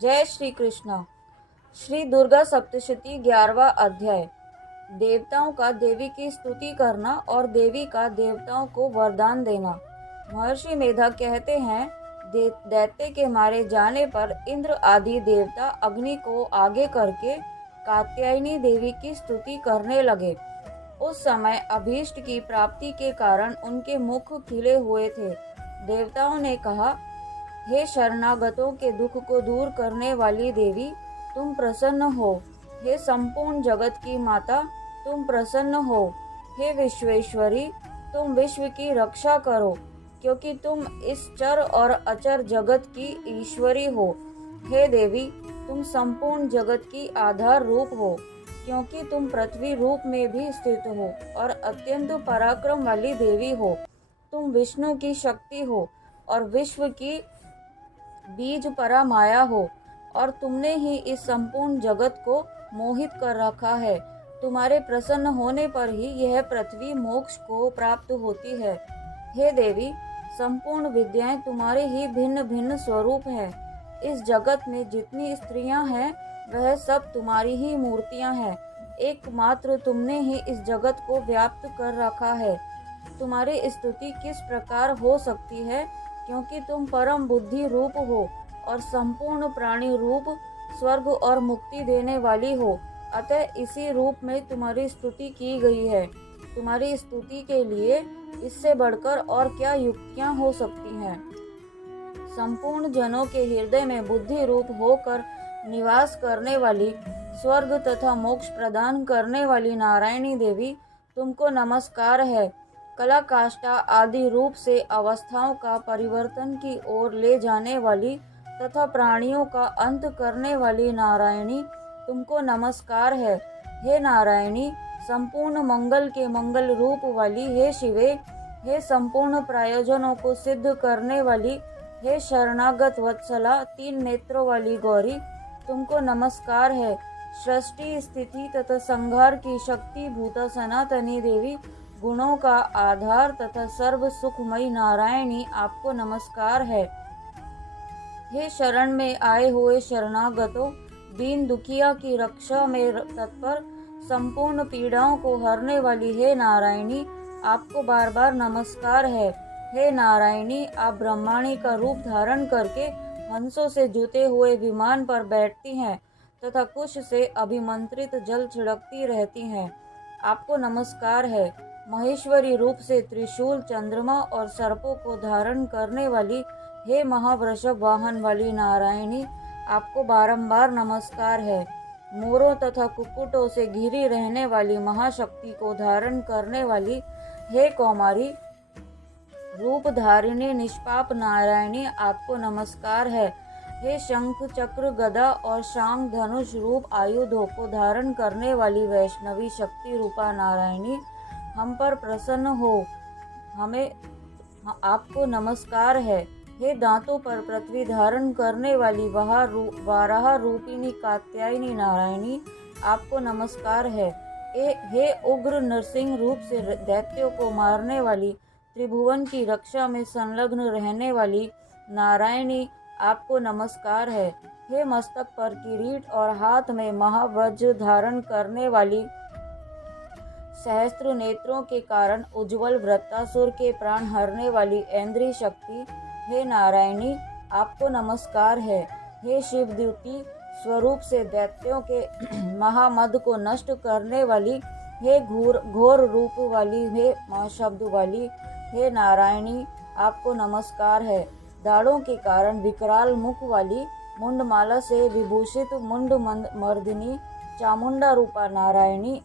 जय श्री कृष्ण। श्री दुर्गा सप्तशती 11वां अध्याय। देवताओं का देवी की स्तुति करना और देवी का देवताओं को वरदान देना। महर्षि मेधा कहते हैं, दैत्य के मारे जाने पर इंद्र आदि देवता अग्नि को आगे करके कात्यायनी देवी की स्तुति करने लगे। उस समय अभीष्ट की प्राप्ति के कारण उनके मुख खिले हुए थे। देवताओं ने कहा, हे शरणागतों के दुख को दूर करने वाली देवी, तुम प्रसन्न हो। हे संपूर्ण जगत की माता, तुम प्रसन्न हो। हे विश्वेश्वरी, तुम विश्व की रक्षा करो, क्योंकि तुम इस चर और अचर जगत की ईश्वरी हो। हे देवी, तुम संपूर्ण जगत की आधार रूप हो, क्योंकि तुम पृथ्वी रूप में भी स्थित हो और अत्यंत पराक्रम वाली देवी हो। तुम विष्णु की शक्ति हो और विश्व की बीज परा माया हो, और तुमने ही इस संपूर्ण जगत को मोहित कर रखा है। तुम्हारे प्रसन्न होने पर ही यह पृथ्वी मोक्ष को प्राप्त होती है। हे देवी, संपूर्ण विद्याएं तुम्हारे ही भिन्न भिन्न स्वरूप हैं। इस जगत में जितनी स्त्रियां हैं वह सब तुम्हारी ही मूर्तियां हैं। एकमात्र तुमने ही इस जगत को व्याप्त कर रखा है। तुम्हारी स्तुति किस प्रकार हो सकती है, क्योंकि तुम परम बुद्धि रूप हो और संपूर्ण प्राणी रूप, स्वर्ग और मुक्ति देने वाली हो। अतः इसी रूप में तुम्हारी स्तुति की गई है। तुम्हारी स्तुति के लिए इससे बढ़कर और क्या युक्तियां हो सकती हैं। संपूर्ण जनों के हृदय में बुद्धि रूप होकर निवास करने वाली, स्वर्ग तथा मोक्ष प्रदान करने वाली नारायणी देवी, तुमको नमस्कार है। कला काष्ठा आदि रूप से अवस्थाओं का परिवर्तन की ओर ले जाने वाली तथा प्राणियों का अंत करने वाली नारायणी, तुमको नमस्कार है। हे नारायणी, संपूर्ण मंगल के मंगल रूप वाली, हे शिवे, हे संपूर्ण प्रयोजनों को सिद्ध करने वाली, हे शरणागत वत्सला, 3 नेत्रों वाली गौरी, तुमको नमस्कार है। सृष्टि स्थिति तथा संहार की शक्ति भूता सनातनी देवी, गुणों का आधार तथा सर्व सुखमयी नारायणी, आपको नमस्कार है। हे शरण में आए हुए शरणागतों, दीन दुखिया की रक्षा में तत्पर, संपूर्ण पीड़ाओं को हरने वाली हे नारायणी, आपको बार बार नमस्कार है। हे नारायणी, आप ब्रह्माणी का रूप धारण करके हंसों से जुते हुए विमान पर बैठती हैं तथा कुश से अभिमंत्रित जल छिड़कती रहती हैं। आपको नमस्कार है। महेश्वरी रूप से त्रिशूल, चंद्रमा और सर्पों को धारण करने वाली, हे महावृषभ वाहन वाली नारायणी, आपको बारंबार नमस्कार है। मोरों तथा कुक्कुटों से घिरी रहने वाली महाशक्ति को धारण करने वाली, हे कौमारी रूप धारिणी निष्पाप नारायणी, आपको नमस्कार है। हे शंख चक्र गदा और शांग धनुष रूप आयुधों को धारण करने वाली वैष्णवी शक्ति रूपा नारायणी, हम पर प्रसन्न हो, हमें आपको नमस्कार है। हे दांतों पर पृथ्वी धारण करने वाली वाराह रूपिणी कात्यायनी नारायणी, आपको नमस्कार है। हे उग्र नरसिंह रूप से दैत्यों को मारने वाली, त्रिभुवन की रक्षा में संलग्न रहने वाली नारायणी, आपको नमस्कार है। हे मस्तक पर किरीट और हाथ में महावज्र धारण करने वाली, सहस्त्र नेत्रों के कारण उज्जवल वृत्तासुर के प्राण हरने वाली ऐन्द्री शक्ति, हे नारायणी, आपको नमस्कार है। हे शिव द्युति स्वरूप से दैत्यों के महामद को नष्ट करने वाली, हे घोर रूप वाली, हे महाशब्द वाली, हे नारायणी, आपको नमस्कार है। दाढ़ों के कारण विकराल मुख वाली, मुंडमाला से विभूषित मुंड मर्दिनी चामुंडा रूपा नारायणी,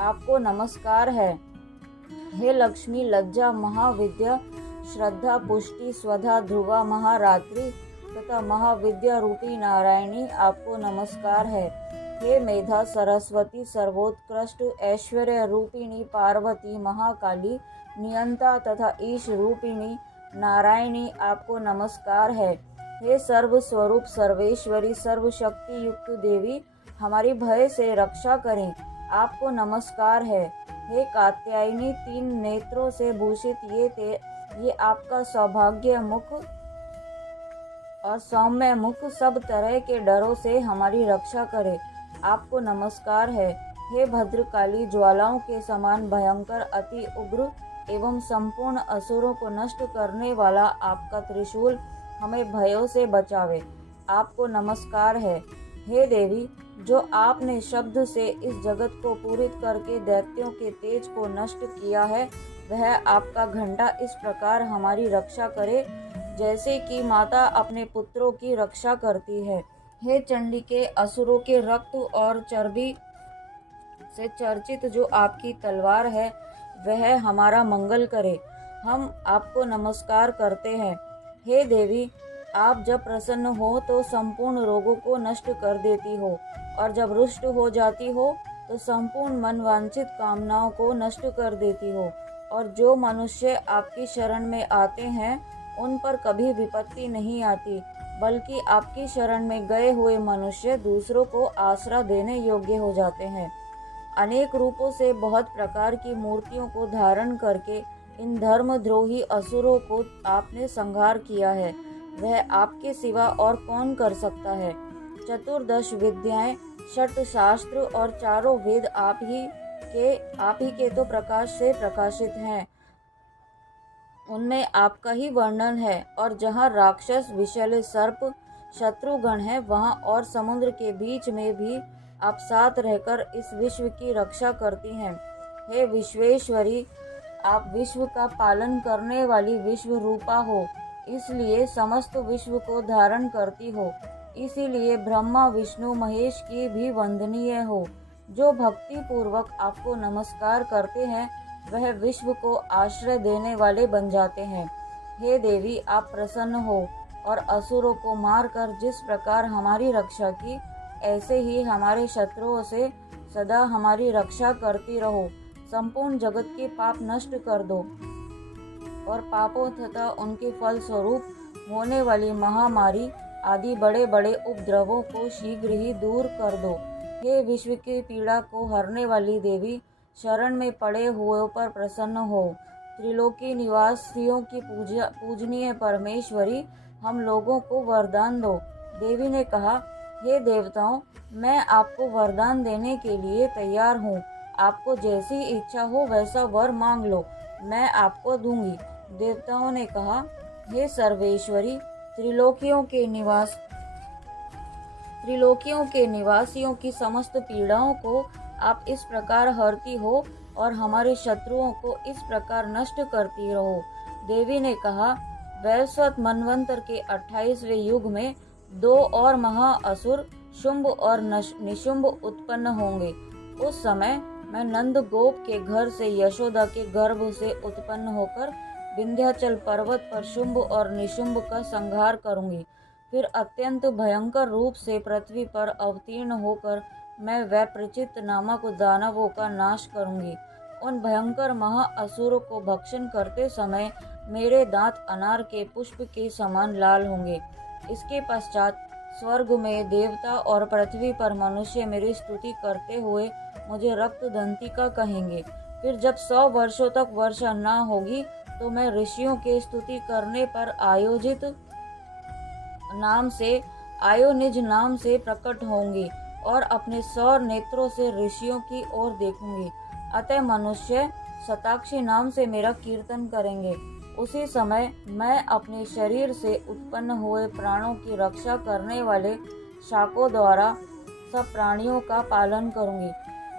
आपको नमस्कार है। हे लक्ष्मी लज्जा महाविद्या, श्रद्धा पुष्टि स्वधा ध्रुवा महारात्रि तथा महाविद्या रूपी नारायणी, आपको नमस्कार है। हे मेधा सरस्वती सर्वोत्कृष्ट ऐश्वर्य रूपिणी पार्वती महाकाली नियंता तथा ईश रूपिणी नारायणी, आपको नमस्कार है। हे सर्व स्वरूप सर्वेश्वरी सर्वशक्ति युक्त देवी, हमारी भय से रक्षा करें, आपको नमस्कार है। हे कात्यायनी 3 नेत्रों से भूषित ये आपका सौभाग्य मुख और सौम्य मुख सब तरह के डरों से हमारी रक्षा करे। आपको नमस्कार है। हे भद्रकाली, ज्वालाओं के समान भयंकर, अति उग्र एवं संपूर्ण असुरों को नष्ट करने वाला आपका त्रिशूल हमें भयों से बचावे। आपको नमस्कार है। हे देवी, जो आपने शब्द से इस जगत को पूरित करके दैत्यों के तेज को नष्ट किया है, वह आपका घंटा इस प्रकार हमारी रक्षा करे जैसे कि माता अपने पुत्रों की रक्षा करती है। हे चंडिके, असुरों के रक्त और चर्बी से चर्चित जो आपकी तलवार है, वह हमारा मंगल करे। हम आपको नमस्कार करते हैं। हे देवी, आप जब प्रसन्न हो तो संपूर्ण रोगों को नष्ट कर देती हो, और जब रुष्ट हो जाती हो तो संपूर्ण मनवांछित कामनाओं को नष्ट कर देती हो। और जो मनुष्य आपकी शरण में आते हैं, उन पर कभी विपत्ति नहीं आती, बल्कि आपकी शरण में गए हुए मनुष्य दूसरों को आसरा देने योग्य हो जाते हैं। अनेक रूपों से बहुत प्रकार की मूर्तियों को धारण करके इन धर्मद्रोही असुरों को आपने संहार किया है। वह आपके सिवा और कौन कर सकता है। चतुर्दश विद्याएं, षट शास्त्र और चारों वेद आप ही के तो प्रकाश से प्रकाशित हैं। उनमें आपका ही वर्णन है। और जहाँ राक्षस, विषैले सर्प, शत्रुगण है, वहाँ और समुद्र के बीच में भी आप साथ रहकर इस विश्व की रक्षा करती हैं। हे विश्वेश्वरी, आप विश्व का पालन करने वाली विश्व रूपा हो, इसलिए समस्त विश्व को धारण करती हो। इसीलिए ब्रह्मा, विष्णु, महेश की भी वंदनीय हो। जो भक्ति पूर्वक आपको नमस्कार करते हैं, वह विश्व को आश्रय देने वाले बन जाते हैं। हे देवी, आप प्रसन्न हो और असुरों को मारकर जिस प्रकार हमारी रक्षा की, ऐसे ही हमारे शत्रुओं से सदा हमारी रक्षा करती रहो। संपूर्ण जगत के पाप नष्ट कर दो और पापों तथा उनके फल स्वरूप होने वाली महामारी आदि बड़े बड़े उपद्रवों को शीघ्र ही दूर कर दो। हे विश्व की पीड़ा को हरने वाली देवी, शरण में पड़े हुओं पर प्रसन्न हो। त्रिलोकी निवासियों की पूजनीय परमेश्वरी, हम लोगों को वरदान दो। देवी ने कहा, हे देवताओं, मैं आपको वरदान देने के लिए तैयार हूँ। आपको जैसी इच्छा हो वैसा वर मांग लो, मैं आपको दूंगी। देवताओं ने कहा, हे सर्वेश्वरी, त्रिलोकियों के निवासियों की समस्त पीड़ाओं को आप इस प्रकार हरती हो और हमारे शत्रुओं को इस प्रकार नष्ट करती रहो। देवी ने कहा, वैवस्वत मनवंतर के 28वें युग में 2 और महाअसुर, शुंभ और निशुंभ उत्पन्न होंगे। उस समय मैं नंद गोप के घर से, यशोदा के गर्भ से उत्पन्न होकर विंध्याचल पर्वत पर शुंभ और निशुंभ का संहार करूंगी। फिर अत्यंत भयंकर रूप से पृथ्वी पर अवतीर्ण होकर मैं वैप्रचित नामक दानवों का नाश करूंगी। उन भयंकर महाअसुरों को भक्षण करते समय मेरे दांत अनार के पुष्प के समान लाल होंगे। इसके पश्चात स्वर्ग में देवता और पृथ्वी पर मनुष्य मेरी स्तुति करते हुए मुझे रक्तदंतिका कहेंगे। फिर जब 100 वर्षों तक वर्षा न होगी, तो मैं ऋषियों के स्तुति करने पर निज नाम से प्रकट होंगी और अपने सौर नेत्रों से ऋषियों की ओर देखूंगी। अतः मनुष्य शताक्षी नाम से मेरा कीर्तन करेंगे। उसी समय मैं अपने शरीर से उत्पन्न हुए प्राणों की रक्षा करने वाले शाकों द्वारा सब प्राणियों का पालन करूंगी,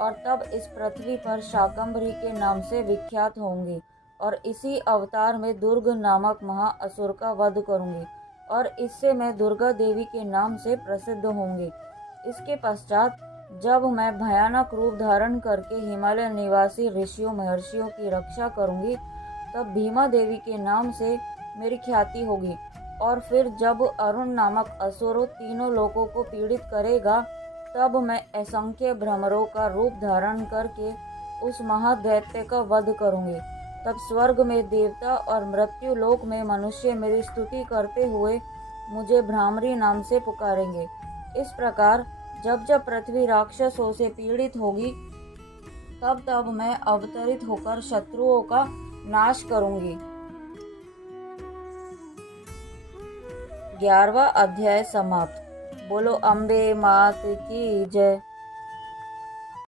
और तब इस पृथ्वी पर शाकंभरी के नाम से विख्यात होंगी। और इसी अवतार में दुर्ग नामक महाअसुर का वध करूंगी, और इससे मैं दुर्गा देवी के नाम से प्रसिद्ध होंगी। इसके पश्चात जब मैं भयानक रूप धारण करके हिमालय निवासी ऋषियों महर्षियों की रक्षा करूंगी, तब भीमा देवी के नाम से मेरी ख्याति होगी। और फिर जब अरुण नामक असुर तीनों लोगों को पीड़ित करेगा, तब मैं असंख्य भ्रमरों का रूप धारण करके उस महादैत्य का वध करूंगी। तब स्वर्ग में देवता और मृत्यु लोक में मनुष्य मेरी स्तुति करते हुए मुझे भ्रामरी नाम से पुकारेंगे। इस प्रकार जब जब पृथ्वी राक्षसों से पीड़ित होगी, तब तब मैं अवतरित होकर शत्रुओं का नाश करूंगी। 11वां अध्याय समाप्त। बोलो अम्बे मात की जय।